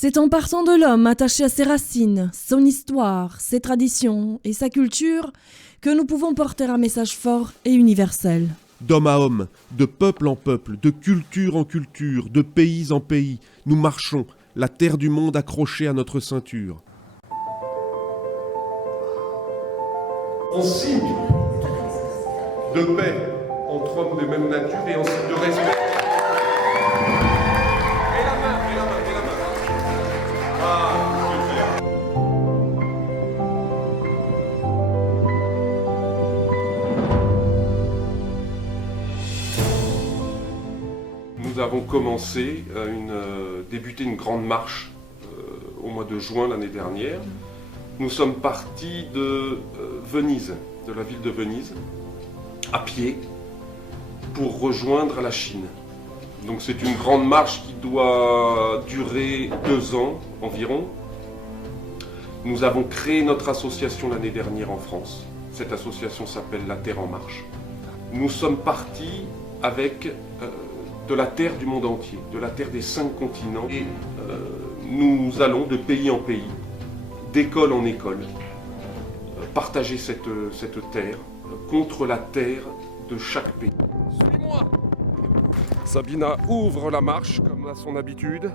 C'est en partant de l'homme attaché à ses racines, son histoire, ses traditions et sa culture que nous pouvons porter un message fort et universel. D'homme à homme, de peuple en peuple, de culture en culture, de pays en pays, nous marchons, la terre du monde accrochée à notre ceinture. En signe de paix entre hommes de même nature et en signe de respect. Et la main. Ah, super. Nous avons débuté une grande marche au mois de juin l'année dernière. Nous sommes partis de Venise, de la ville de Venise, à pied, pour rejoindre la Chine. Donc c'est une grande marche qui doit durer 2 ans environ. Nous avons créé notre association l'année dernière en France. Cette association s'appelle La Terre en Marche. Nous sommes partis avec de la terre du monde entier, de la terre des 5 continents. Et nous allons de pays en pays, d'école en école, partager cette terre contre la terre de chaque pays. Suis-moi! Sabina ouvre la marche comme à son habitude.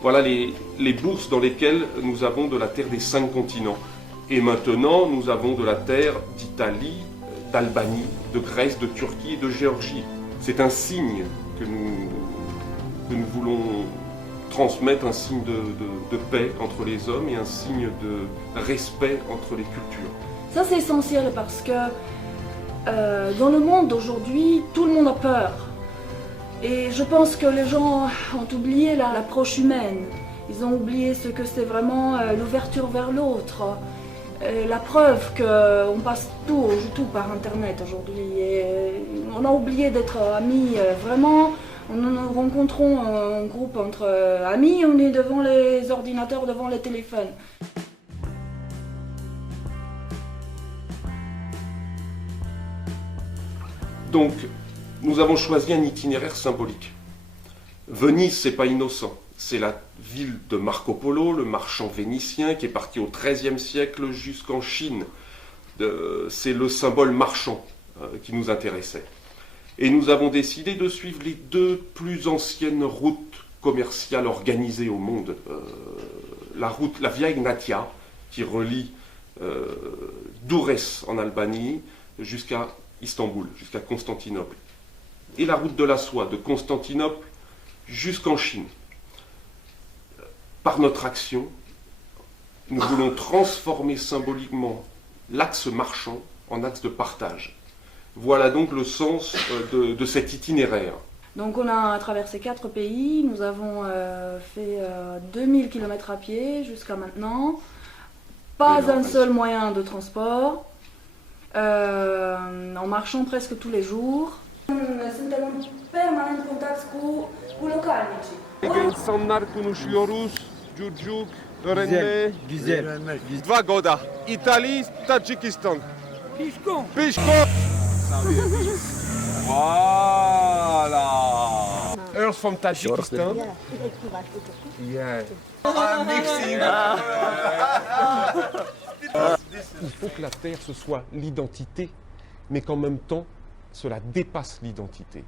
Voilà les bourses dans lesquelles nous avons de la terre des 5 continents. Et maintenant, nous avons de la terre d'Italie, d'Albanie, de Grèce, de Turquie et de Géorgie. C'est un signe que nous voulons transmettre, un signe de paix entre les hommes et un signe de respect entre les cultures. Ça c'est essentiel parce que dans le monde d'aujourd'hui, tout le monde a peur. Et je pense que les gens ont oublié l'approche humaine. Ils ont oublié ce que c'est vraiment l'ouverture vers l'autre. La preuve qu'on passe tout par Internet aujourd'hui. On a oublié d'être amis vraiment. Nous rencontrons un groupe entre amis, on est devant les ordinateurs, devant les téléphones. Donc, nous avons choisi un itinéraire symbolique. Venise, c'est pas innocent. C'est la ville de Marco Polo, le marchand vénitien qui est parti au XIIIe siècle jusqu'en Chine. C'est le symbole marchand qui nous intéressait. Et nous avons décidé de suivre les 2 plus anciennes routes commerciales organisées au monde. La Via Egnatia, qui relie Durrës en Albanie jusqu'à Istanbul, jusqu'à Constantinople. Et la route de la soie, de Constantinople jusqu'en Chine. Par notre action, nous voulons transformer symboliquement l'axe marchand en axe de partage. Voilà donc le sens de cet itinéraire. Donc on a traversé 4 pays, nous avons fait 2000 km à pied jusqu'à maintenant. Pas un seul moyen de transport, en marchant presque tous les jours. Suntem în permanent contact cu localnicii. İnsanlar konuşuyoruz, Gürcük, öğrenme. Güzel. 2 goda. İtalya, Tacikistan. Pişko. Voilà. Earth from Tajikistan. Yeah. Il faut que la terre, ce soit l'identité, mais qu'en même temps, cela dépasse l'identité.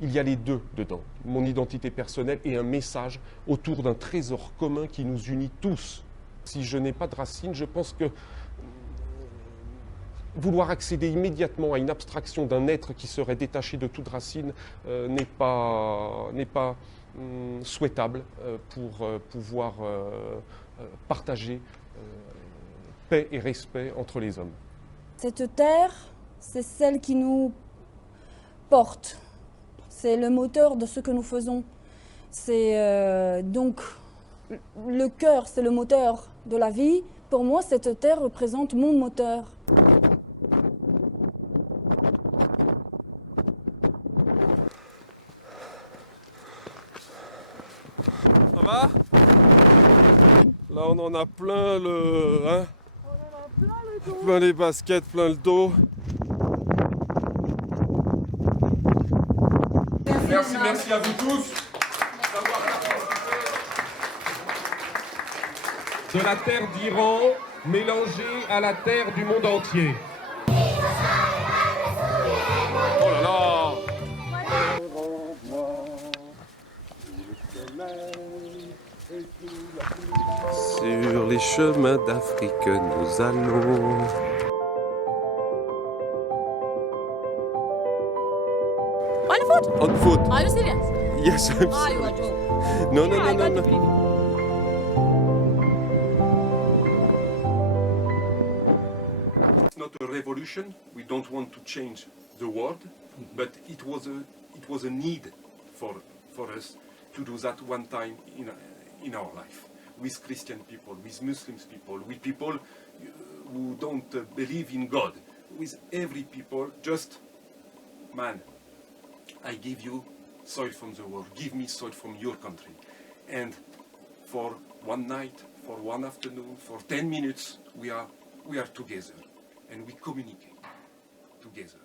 Il y a les 2 dedans, mon identité personnelle et un message autour d'un trésor commun qui nous unit tous. Si je n'ai pas de racines, je pense que vouloir accéder immédiatement à une abstraction d'un être qui serait détaché de toute racine n'est pas souhaitable pour pouvoir partager paix et respect entre les hommes. Cette terre, c'est celle qui nous porte. C'est le moteur de ce que nous faisons. C'est donc le cœur, c'est le moteur de la vie. Pour moi, cette terre représente mon moteur. Ça va? Là, on en a plein le... plein les baskets, plein le dos. Merci à vous tous. de la terre d'Iran mélangée à la terre du monde entier. Oh là là! Sur les chemins d'Afrique nous allons. On foot? On foot. Are you serious? Yes, I'm Ah, you are joking. No, Yeah, I can't believe it. It's not a revolution. We don't want to change the world, but it was a need for us to do that one time in our life, with Christian people, with Muslim people, with people who don't believe in God, with every people. Just, man, I give you soil from the world. Give me soil from your country, and for one night, for one afternoon, for 10 minutes, we are together. And we communicate together.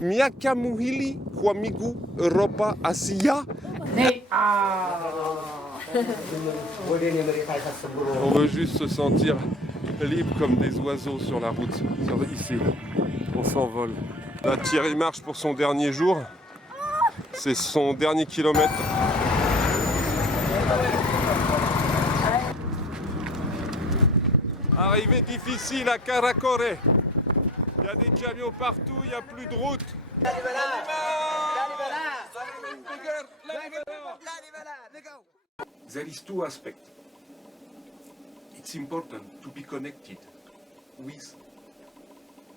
Miaka muhili kwa miguu Europa Asia. On veut juste se sentir libre comme des oiseaux sur la route. Ici, on s'envole. Là, Thierry marche pour son dernier jour. C'est son dernier kilomètre. Arrivée difficile à Karakorum. Il y a des camions partout, il n'y a plus de route. There is two aspects. It's important to be connected with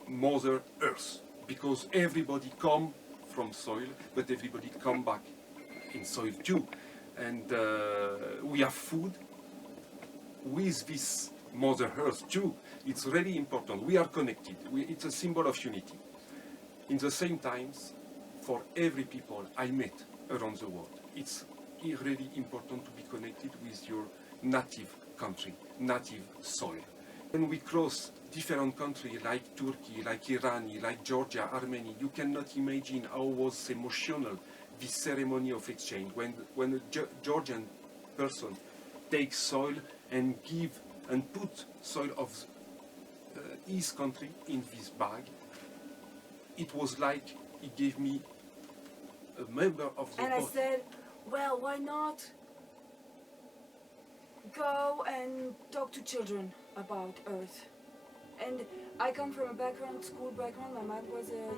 Mother Earth, because everybody come from soil, but everybody come back in soil too. And we have food with this Mother Earth too. It's really important. We are connected. It's a symbol of unity. In the same times, for every people I met around the world, it's really important to be connected with your native country, native soil. When we cross different countries like Turkey, like Iran, like Georgia, Armenia, you cannot imagine how was emotional this ceremony of exchange when a Georgian person takes soil and give and put soil of his country in this bag. It was like he gave me a member of the And board. I said, well, why not go and talk to children about Earth? And I come from a school background. My mom was a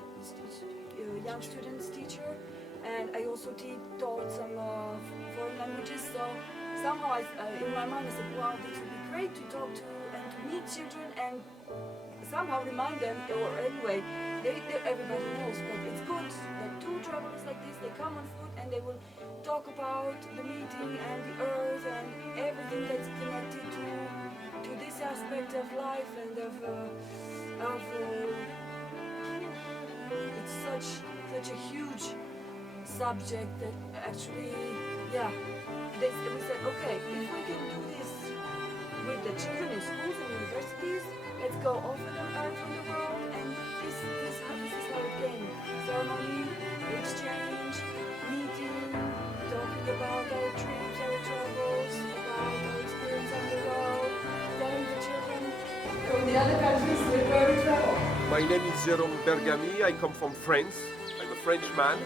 young students teacher, and I also taught some foreign languages. So somehow in my mind I said, wow, this would be great to talk to and to meet children and somehow remind them, or anyway, everybody knows, but it's good that two travelers like this, they come on foot and they will talk about the meeting and the Earth and everything that's connected to this aspect of life and of it's such a huge subject that actually, yeah, we said, okay, if we can do this with the children in schools and universities, let's go offer them Earth from the world, and this is how it came. Ceremony, exchange, meeting, talking about our trips, our travels, about our experience on the road, telling the children from the other countries where we travel. My name is Jérôme Bergami. I come from France. I'm a French man.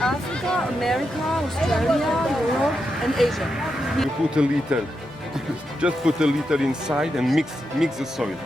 Africa, America, Australia, Europe, and Asia. You put a little, just put a little inside and mix the soil.